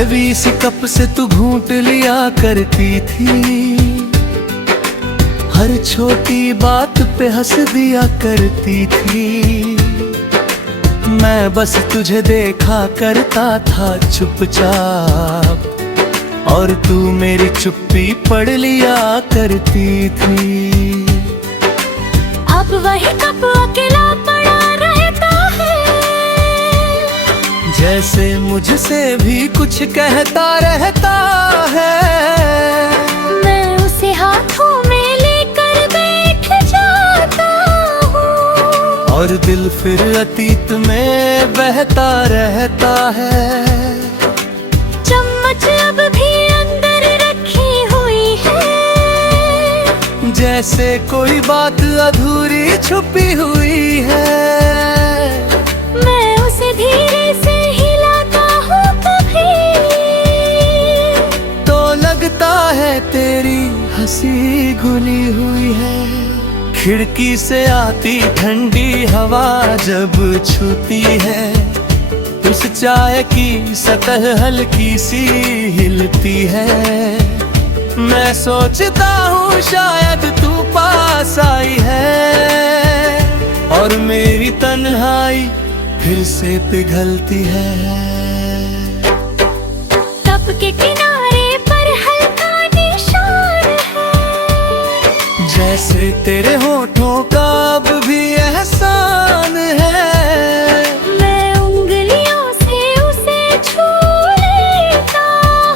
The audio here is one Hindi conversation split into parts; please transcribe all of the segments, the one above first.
ग्रेवी सी कप से तू घूंट लिया करती थी, हर छोटी बात पे हंस दिया करती थी। मैं बस तुझे देखा करता था चुपचाप, और तू मेरी चुप्पी पढ़ लिया करती थी। अब वही कप अकेला पड़ा रहता है, जैसे मुझसे भी कुछ कहता रहता है। मैं उसे हाथों में लेकर बैठ जाता हूँ, और दिल फिर अतीत में बहता रहता है। चम्मच अब भी अंदर रखी हुई है, जैसे कोई बात अधूरी छुपी हुई है। मैं उसे धीरे से हिलाता हूँ कभी, तो लगता है तेरी हंसी घुली हुई है। खिड़की से आती ठंडी हवा जब छूती है, उस चाय की सतह हल्की सी हिलती है। मैं सोचता हूँ शायद तू पास आई है, और मेरी तन्हाई फिर से पिघलती है। कप के किनारे पर हल्का निशान है, जैसे तेरे होठों का अब भी एहसान है। मैं उंगलियों से उसे छू लेता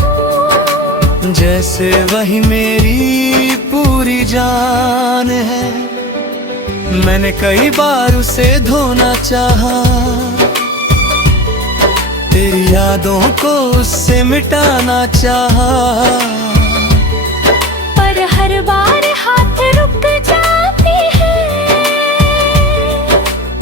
हूँ, जैसे वही मेरी पूरी जान है। मैंने कई बार उसे धोना चाहा, तेरी यादों को उससे मिटाना चाहा, पर हर बार हाथ रुक जाते हैं,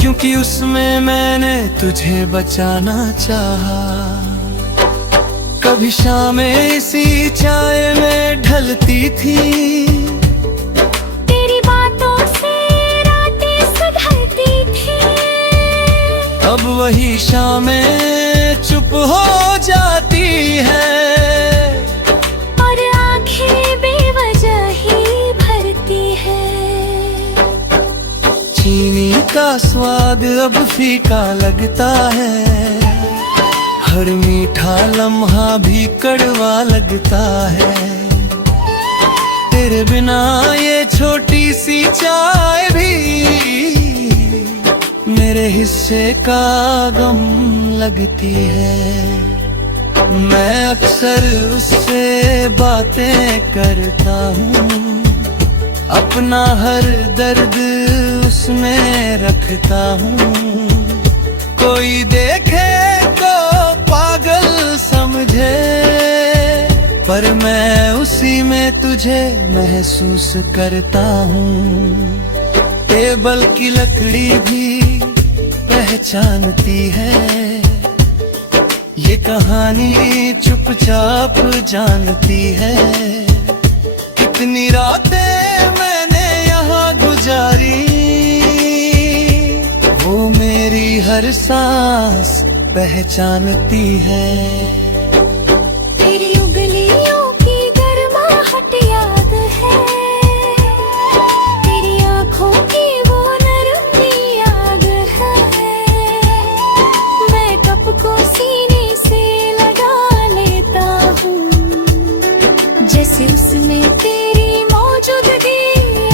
क्योंकि उसमें मैंने तुझे बचाना चाहा। कभी शामें इसी चाय में ढलती थी, तेरी बातों से रातें सुधरती थी। अब वही शामें चुप हो जाती है, और आंखें बेवजह ही भरती है। चीनी का स्वाद अब फीका लगता है, हर मीठा लम्हा भी कड़वा लगता है। तेरे बिना ये छोटी सी चाय भी मेरे हिस्से का गम लगती है। मैं अक्सर उससे बातें करता हूँ, अपना हर दर्द उसमें रखता हूँ। कोई देखे तो पागल समझे, पर मैं उसी में तुझे महसूस करता हूँ। टेबल की लकड़ी भी पहचानती है, ये कहानी चुपचाप जानती है। कितनी रातें मैंने यहाँ गुजारी, वो मेरी हर सांस पहचानती है। तेरी उंगलियों की गर्माहट याद है, तेरी आँखों की वो नरमी याद है। मैं कप को सीने से लगा लेता हूँ, जैसे उसमें तेरी मौजूदगी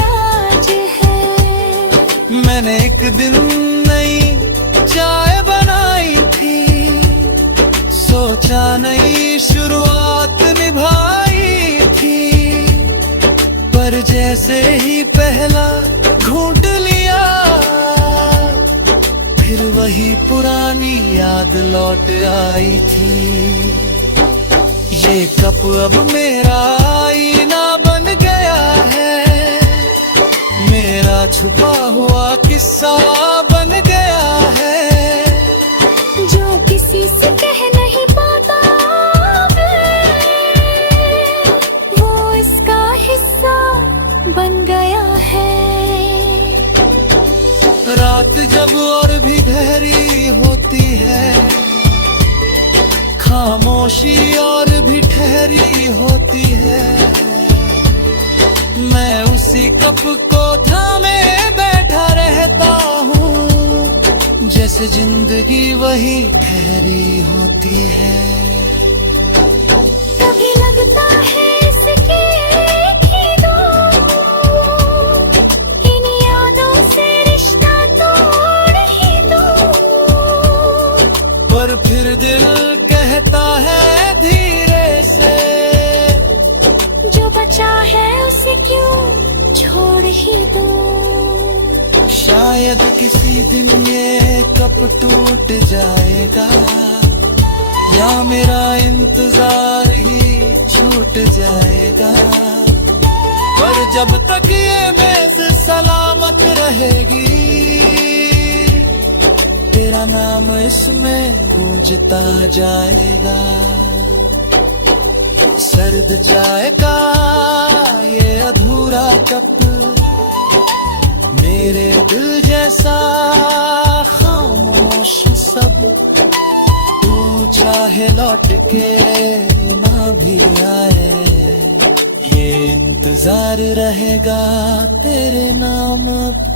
आज है। मैंने एक दिन नई चाय बनाई थी, सोचा नई शुरुआत निभाई थी, पर जैसे ही पहला घूंट लिया, फिर वही पुरानी याद लौट आई थी। ये कप अब मेरा आईना बन गया है, मेरा छुपा हुआ किस्सा बन गया है, जो किसी से कह नहीं पाता मैं, वो इसका हिस्सा बन गया है। रात जब और भी गहरी होती है, खामोशी और भी ठहरी होती है। मैं उसी कप को थामे बैठा रहता हूँ, जैसे जिंदगी वही ठहरी होती है। कभी लगता है इसके खिदों, इन यादों से रिश्ता तोड़ ही दो। पर फिर दिल कहता है धीरे से, जो बचा है उसे क्यों छोड़ ही दो। शायद किसी दिन ये कप टूट जाएगा, या मेरा इंतजार ही छूट जाएगा। पर जब तक ये मेज सलामत रहेगी, तेरा नाम इसमें गूंजता जाएगा। सर्द चाय का ये अधूरा कप मेरे दिल जैसा खामोश सब, तू चाहे लौट के ना भी आए, ये इंतजार रहेगा तेरे नाम अब।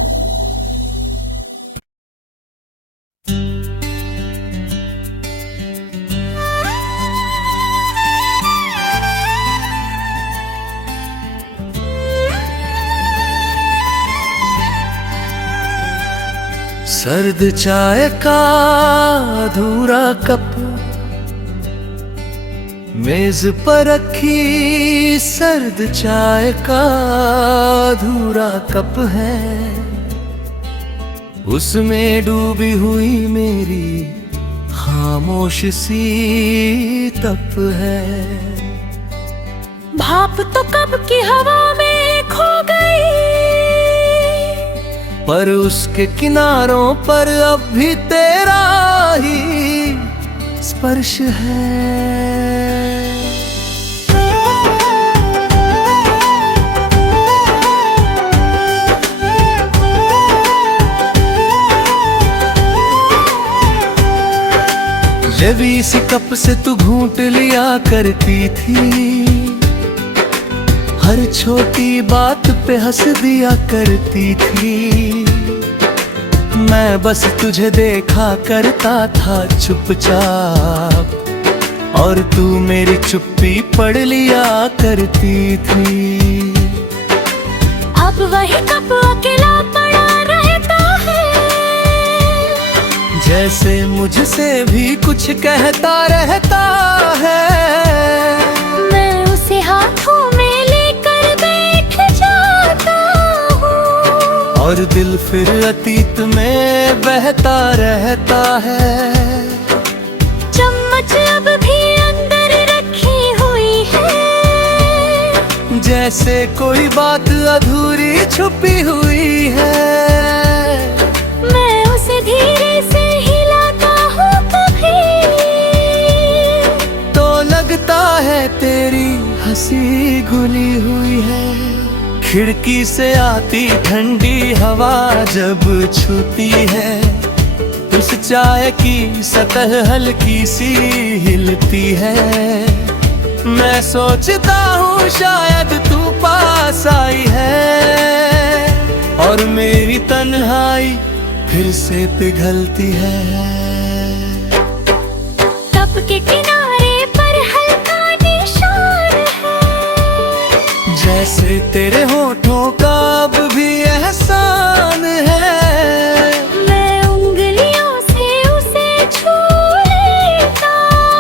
सर्द चाय का अधूरा कप मेज पर रखी, सर्द चाय का अधूरा कप है, उसमें डूबी हुई मेरी खामोश सी तप है। भाप तो कब की हवा में खो गई, पर उसके किनारों पर अब भी तेरा ही स्पर्श है। जब इसी कप से तू घूंट लिया करती थी, हर छोटी बात पे हंस दिया करती थी। मैं बस तुझे देखा करता था चुपचाप, और तू मेरी चुप्पी पढ़ लिया करती थी। अब वही कप अकेला पड़ा रहता है, जैसे मुझसे भी कुछ कहता रहता है। मैं उसे हाथों में लेकर बैठ जाता हूँ, और दिल फिर अतीत में बहता रहता है। चम्मच अब भी अंदर रखी हुई है, जैसे कोई बात अधूरी छुपी हुई है। मैं उसे धीरे से हिलाता हूँ कभी, तो लगता है तेरी हंसी घुली हुई है। खिड़की से आती ठंडी हवा जब छूती है, उस चाय की सतह हल्की सी हिलती है। मैं सोचता हूँ शायद तू पास आई है, और मेरी तन्हाई फिर से पिघलती है। कप के किनारे पर हल्का निशान है, जैसे तेरे होठों का अब भी एहसान है। मैं उंगलियों से उसे छू लेता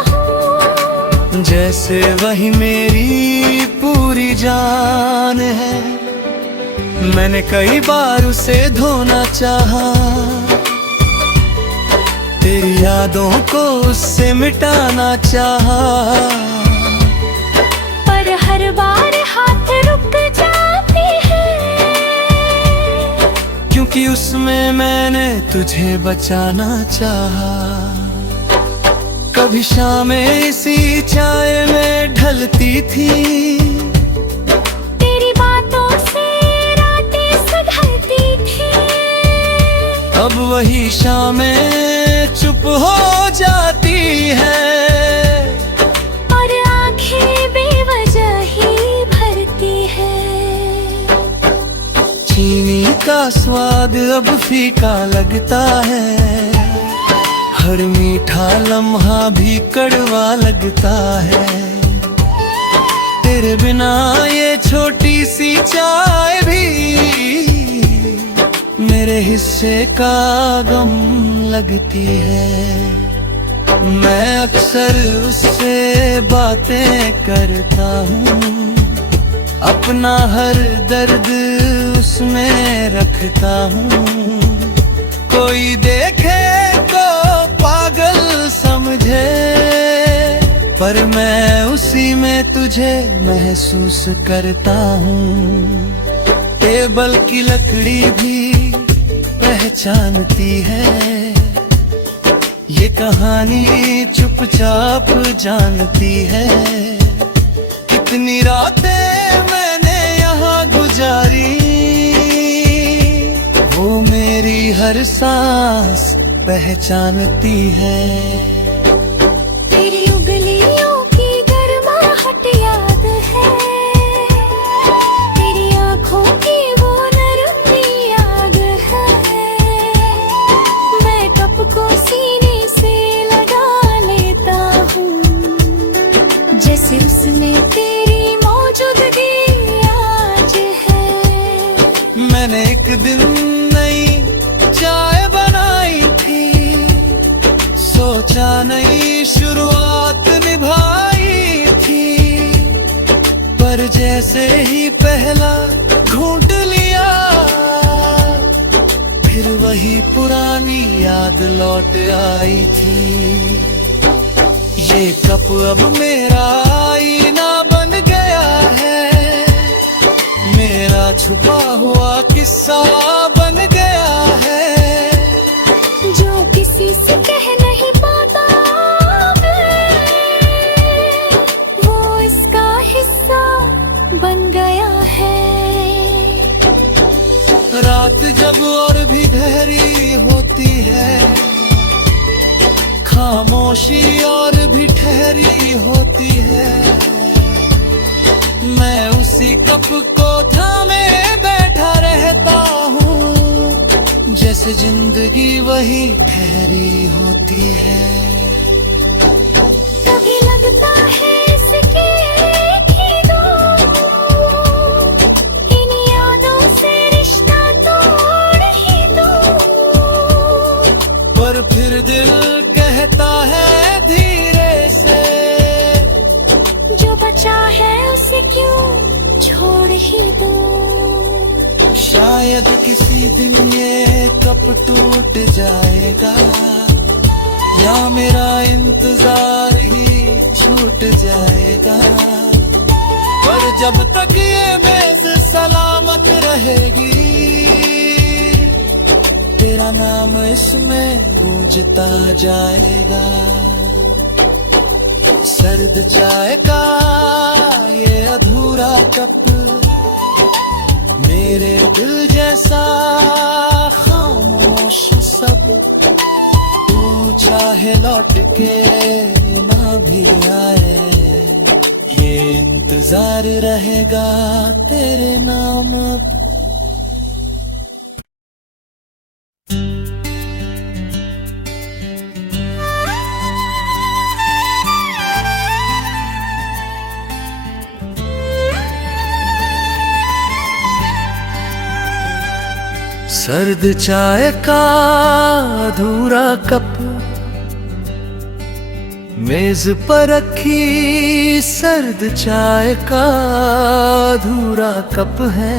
हूँ, जैसे वही मेरी पूरी जान है। मैंने कई बार उसे धोना चाहा, तेरी यादों को उससे मिटाना चाहा, पर हर बार हाथ रुक जाते हैं, क्योंकि उसमें मैंने तुझे बचाना चाहा। कभी शामें इसी चाय में ढलती थी, तेरी बातों से रातें सुधरती थी। अब वही शामें चुप हो जाती है। का स्वाद अब फीका लगता है, हर मीठा लम्हा भी कड़वा लगता है। तेरे बिना ये छोटी सी चाय भी मेरे हिस्से का गम लगती है। मैं अक्सर उससे बातें करता हूँ, अपना हर दर्द उसमें रखता हूँ। कोई देखे तो पागल समझे, पर मैं उसी में तुझे महसूस करता हूँ। टेबल की लकड़ी भी पहचानती है, ये कहानी चुपचाप जानती है। कितनी रातें मैंने यहाँ गुजारी, वो मेरी हर सांस पहचानती है। तेरी उंगलियों की गर्माहट याद है, तेरी आँखों की वो नरमी याद है। मैं कप को सीने से लगा लेता हूँ, जैसे उसमें तेरी मौजूदगी आज है। मैंने एक दिन नई चाय बनाई थी, सोचा नई शुरुआत निभाई थी, पर जैसे ही पहला घूंट लिया, फिर वही पुरानी याद लौट आई थी। ये कप अब मेरा आईना बन गया है, मेरा छुपा हुआ किस्सा बन गया है, जो किसी से कह नहीं पाता मैं, वो इसका हिस्सा बन गया है। रात जब और भी गहरी होती है, खामोशी और भी ठहरी होती है, मैं उसी कप को थामे बैठा रहता हूँ, जैसे जिंदगी वही ठहरी होती है। कभी लगता है इसके खींचो, इन यादों से रिश्ता तोड़ ही दो, पर फिर दिल कहता है धीरे से, जो बचा है उसे क्यों छोड़ ही दो। शायद किसी दिन ये कप टूट जाएगा, या मेरा इंतजार ही छूट जाएगा, पर जब तक ये मेज सलामत रहेगी, तेरा नाम इसमें गूंजता जाएगा। सर्द चाय का ये अधूरा कप मेरे दिल जैसा खामोश सब, तू चाहे लौट के ना भी आए, ये इंतजार रहेगा तेरे नाम। सर्द चाय का अधूरा कप मेज पर रखी, सर्द चाय का अधूरा कप है,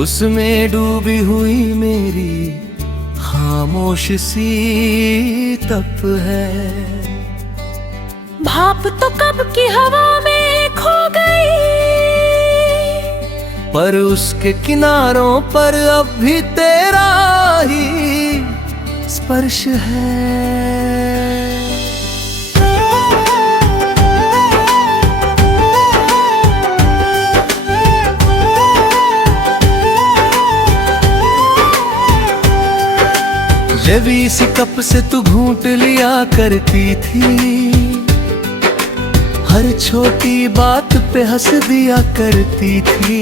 उसमें डूबी हुई मेरी खामोश सी तप है। भाप तो कब की हवा में खो गई, पर उसके किनारों पर अब भी तेरा ही स्पर्श है। जब इसी कप से तू घूंट लिया करती थी, हर छोटी बात पे हंस दिया करती थी।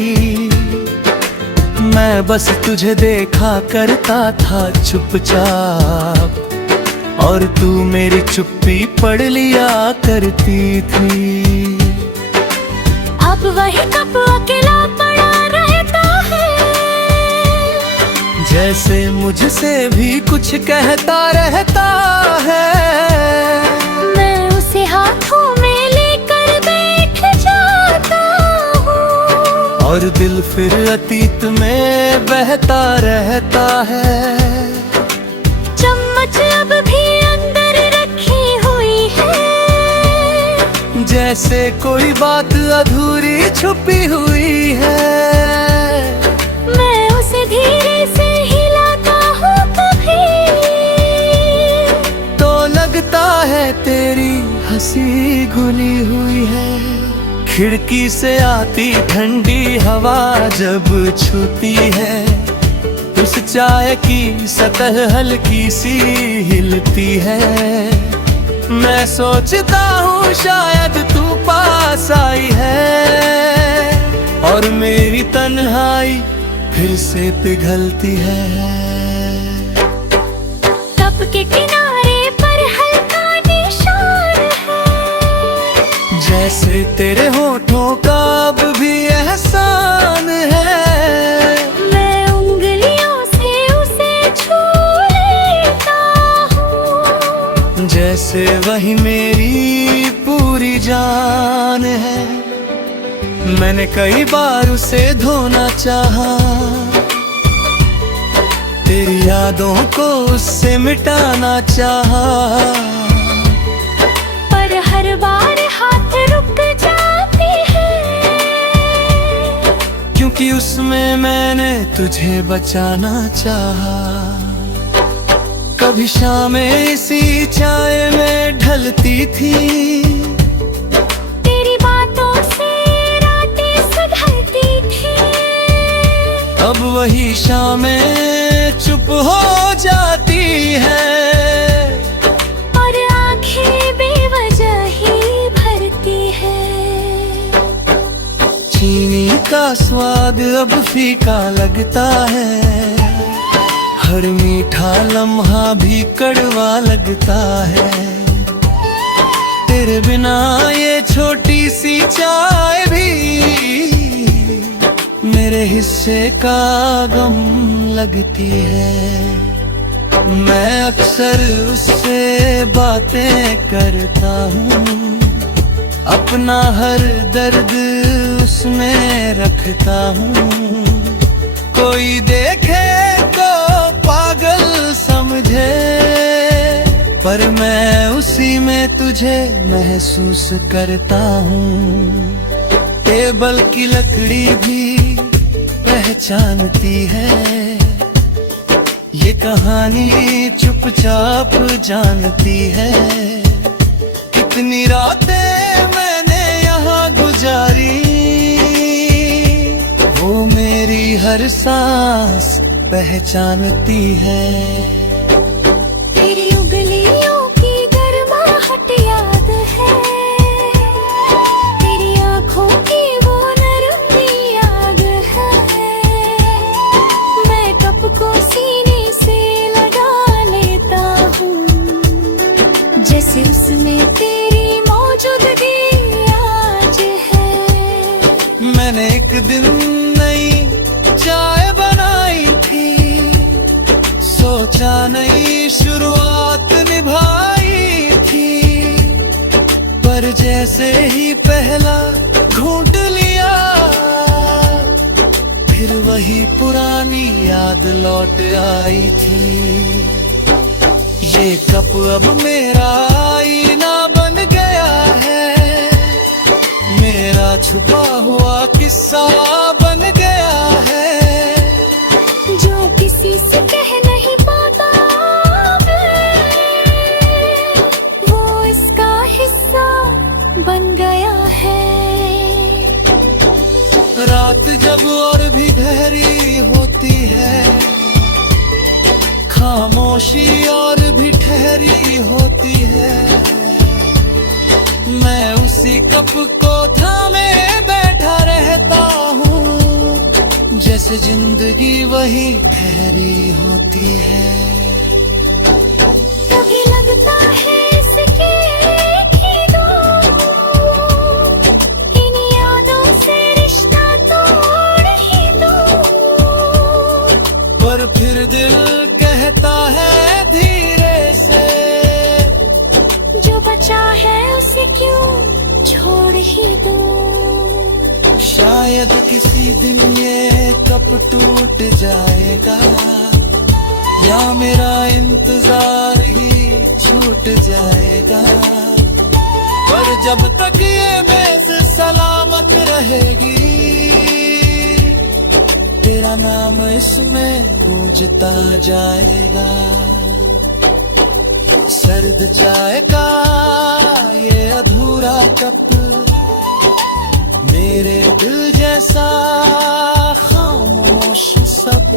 मैं बस तुझे देखा करता था चुपचाप, और तू मेरी चुप्पी पढ़ लिया करती थी। अब वही कप अकेला पड़ा रहता है, जैसे मुझसे भी कुछ कहता रहता है। मैं उसे हाथों में लेकर बैठ जाता हूँ, और दिल फिर अतीत में बहता रहता है। चम्मच अब भी अंदर रखी हुई है, जैसे कोई बात अधूरी छुपी हुई है। मैं उसे धीरे से हिलाता हूँ कभी, तो लगता है तेरी हंसी घुली हुई है। खिड़की से आती ठंडी हवा जब छूती है, उस चाय की सतह हल्की सी हिलती है। मैं सोचता हूँ शायद तू पास आई है, और मेरी तन्हाई फिर से पिघलती है। कप के किनारे पर हल्का निशान है, जैसे तेरे होठों का अब भी एहसान है। मैं उंगलियों से उसे छू लेता हूँ, जैसे वही मेरी पूरी जान है। मैंने कई बार उसे धोना चाहा, तेरी यादों को उससे मिटाना चाहा, पर हर बार हाथ रुक जाती है, क्योंकि उसमें मैंने तुझे बचाना चाहा। कभी शामें इसी चाय में ढलती थी, तेरी बातों से रातें सुधरती थी। अब वही शामें चुप हो जाती है, और आंखें बेवजह ही भरती है। चीनी का स्वाद अब फीका लगता है, हर मीठा लम्हा भी कड़वा लगता है। तेरे बिना ये छोटी सी चाय भी मेरे हिस्से का गम लगती है। मैं अक्सर उससे बातें करता हूँ, अपना हर दर्द उसमें रखता हूँ। कोई देखे तो पागल समझे, पर मैं उसी में तुझे महसूस करता हूँ। टेबल की लकड़ी भी पहचानती है, ये कहानी चुपचाप जानती है। कितनी रातें मैंने यहाँ गुजारी, वो मेरी हर सांस पहचानती है। तेरी उंगलियों की गर्माहट याद है, तेरी आँखों की वो नरमी याद है। मैं कप को सीने से लगा लेता हूँ, जैसे उसमें तेरी मौजूदगी आज है। मैंने एक दिन नई चाय बनाई थी, सोचा नई शुरुआत निभाई थी, पर जैसे ही पहला घूंट लिया, फिर वही पुरानी याद लौट आई थी। ये कप अब मेरा आईना बन गया है, मेरा छुपा हुआ किस्सा बन गया है, जो किसी से कह नहीं पाता मैं, वो इसका हिस्सा बन गया है। रात जब और भी गहरी होती है, खामोशी और भी ठहरी होती है, मैं उसी कप को थामे बैठा रहता हूँ, जैसे जैसे जिंदगी वही ठहरी होती है। कभी लगता है इसके ही दो, इन यादों से रिश्ता तोड़ ही दो। पर फिर दिल कहता है धीरे से, जो बचा है उसे क्यों छोड़ ही दो। शायद किसी दिन ये कप टूट जाएगा, या मेरा इंतजार ही छूट जाएगा। पर जब तक ये मेज़ सलामत रहेगी, तेरा नाम इसमें गूंजता जाएगा। सर्द चाय का ये अधूरा कप मेरे दिल जैसा खामोश सब